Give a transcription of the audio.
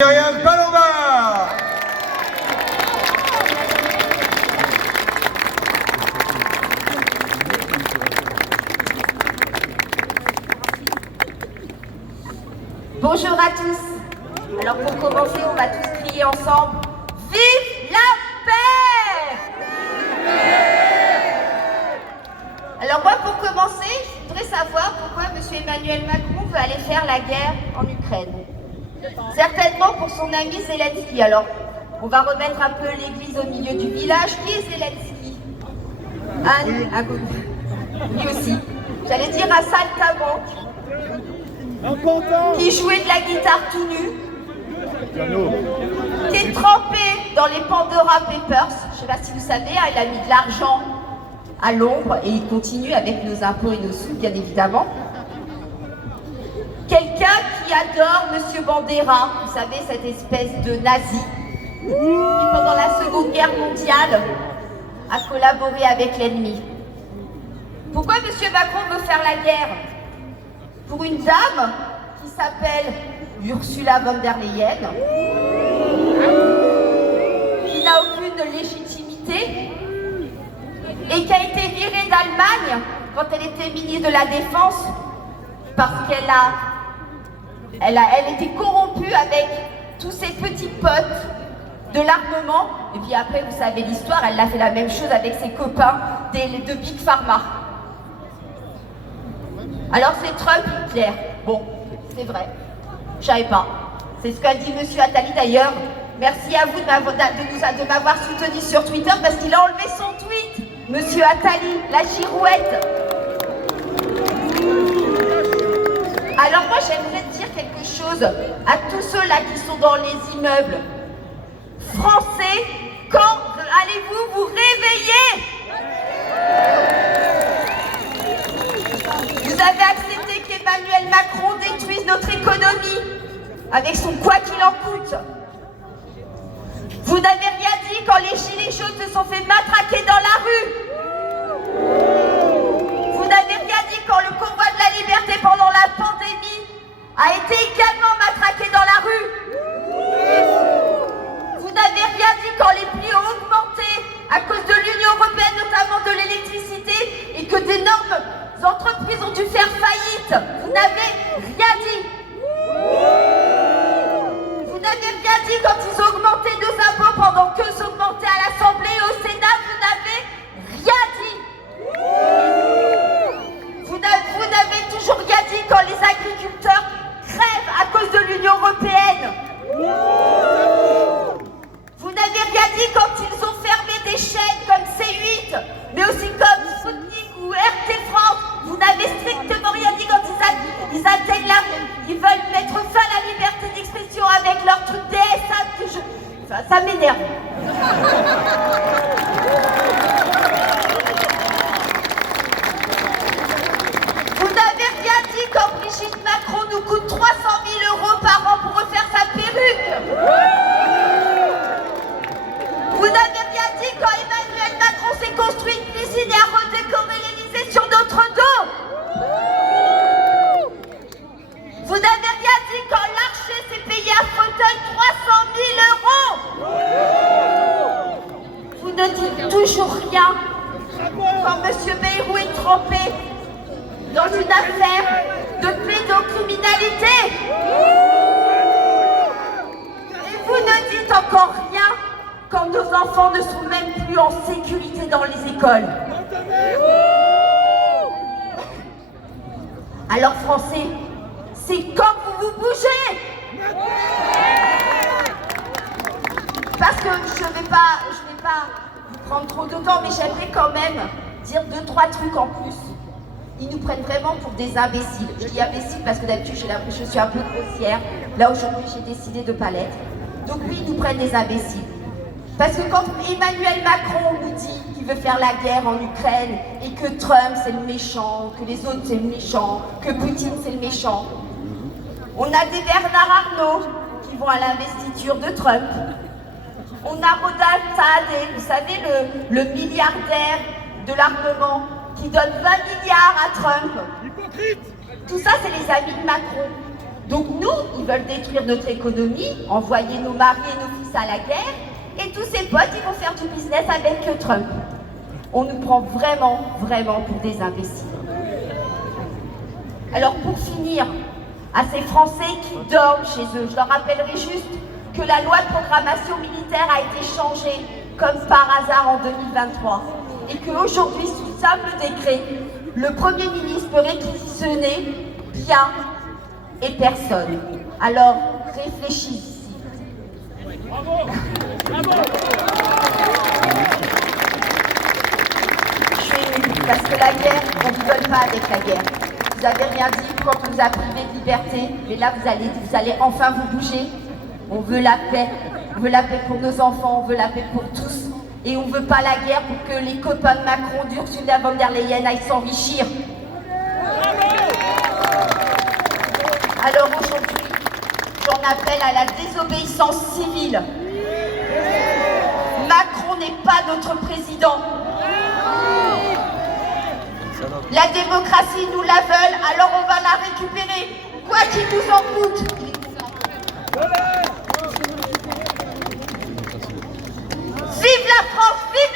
Myriam Palomar. Bonjour à tous. Alors pour commencer, on va tous crier ensemble « Vive la paix !» Alors moi, pour commencer, je voudrais savoir pourquoi M. Emmanuel Macron veut aller faire la guerre en Ukraine. Certainement pour son ami Zelensky. Alors, on va remettre un peu l'église au milieu du village. Qui est Zelensky? Lui aussi. J'allais dire un saltimbanque qui jouait de la guitare tout nu, qui est trempé dans les Pandora Papers. Je ne sais pas si vous savez, hein, il a mis de l'argent à l'ombre et il continue avec nos impôts et nos sous, bien évidemment. Quelqu'un qui adore M. Bandera, vous savez, cette espèce de nazi, qui pendant la Seconde Guerre mondiale a collaboré avec l'ennemi. Pourquoi M. Macron veut faire la guerre? Pour une dame qui s'appelle Ursula von der Leyen, qui n'a aucune légitimité et qui a été virée d'Allemagne quand elle était ministre de la Défense parce qu'elle était corrompue avec tous ses petits potes de l'armement. Et puis après, vous savez l'histoire, elle a fait la même chose avec ses copains de Big Pharma. Alors c'est Trump Hitler. Bon, c'est vrai. Je savais pas. C'est ce qu'a dit M. Attali d'ailleurs. Merci à vous de m'avoir soutenu sur Twitter parce qu'il a enlevé son tweet. M. Attali, la girouette. Alors moi j'aimerais dire quelque chose à tous ceux-là qui sont dans les immeubles. Français, quand allez-vous vous réveiller? Vous avez accepté qu'Emmanuel Macron détruise notre économie avec son quoi qu'il en coûte. Vous n'avez rien dit quand les gilets jaunes se sont fait matraquer dans la rue. Vous n'avez rien dit quand le convoi de la liberté pendant la pandémie a été également matraqué dans la rue. Vous n'avez rien dit quand les prix ont augmenté à cause de l'Union européenne, notamment de l'électricité, et que d'énormes entreprises ont dû faire faillite. Vous n'avez rien dit. Vous n'avez rien dit quand ils ont augmenté nos impôts pendant que s'augmentaient à l'Assemblée et au Sénat. Vous n'avez rien dit. Vous n'avez toujours rien dit quand les agriculteurs crèvent à cause de l'Union européenne. Vous n'avez rien dit quand ils ont fermé des chaînes comme C8, mais aussi comme Sputnik ou RT France. Vous n'avez strictement rien dit quand ils atteignent ils veulent mettre fin à la liberté d'expression avec leur truc DSA. Ça m'énerve. Vous n'avez rien dit quand Brigitte Macron nous coûte 300 000 € par an pour refaire sa perruque. Vous n'avez rien dit quand Emmanuel Macron s'est construit une piscine et a redécoré l'Élysée sur notre dos. Vous n'avez rien dit quand l'archer s'est payé un fauteuil 300 000 €. Vous ne dites toujours rien quand M. Bayrou est trempé dans une affaire de pédocriminalité. Et vous ne dites encore rien quand nos enfants ne sont même plus en sécurité dans les écoles. Alors Français, c'est quand vous vous bougez. Parce que je vais pas vous prendre trop de temps, mais j'aimerais quand même dire 2-3 trucs en plus. Ils nous prennent vraiment pour des imbéciles. Je dis imbéciles parce que d'habitude j'ai l'impression que je suis un peu grossière. Là aujourd'hui j'ai décidé de ne pas l'être. Donc oui, ils nous prennent des imbéciles. Parce que quand Emmanuel Macron nous dit qu'il veut faire la guerre en Ukraine et que Trump c'est le méchant, que les autres c'est le méchant, que Poutine c'est le méchant, on a des Bernard Arnault qui vont à l'investiture de Trump. On a Rodolphe Saadé, vous savez, le milliardaire de l'armement qui donne 20 milliards à Trump. Hypocrite. Tout ça, c'est les amis de Macron. Donc nous, ils veulent détruire notre économie, envoyer nos maris et nos fils à la guerre, et tous ces potes, ils vont faire du business avec Trump. On nous prend vraiment, vraiment pour des imbéciles. Alors pour finir, à ces Français qui dorment chez eux, je leur rappellerai juste que la loi de programmation militaire a été changée comme par hasard en 2023 et qu'aujourd'hui, sous simple décret, le Premier ministre peut réquisitionner bien et personne. Alors réfléchissez. Je suis émue parce que la guerre, on ne rigole pas avec la guerre. Vous n'avez rien dit quand on vous a privé de liberté, mais là vous allez enfin vous bouger. On veut la paix. On veut la paix pour nos enfants, on veut la paix pour tous. Et on ne veut pas la guerre pour que les copains de Macron, d'Ursula von der Leyen aillent s'enrichir. Alors aujourd'hui, j'en appelle à la désobéissance civile. Macron n'est pas notre président. La démocratie, nous la veulent, alors on va la récupérer, quoi qu'il nous en coûte. Vive la France, vive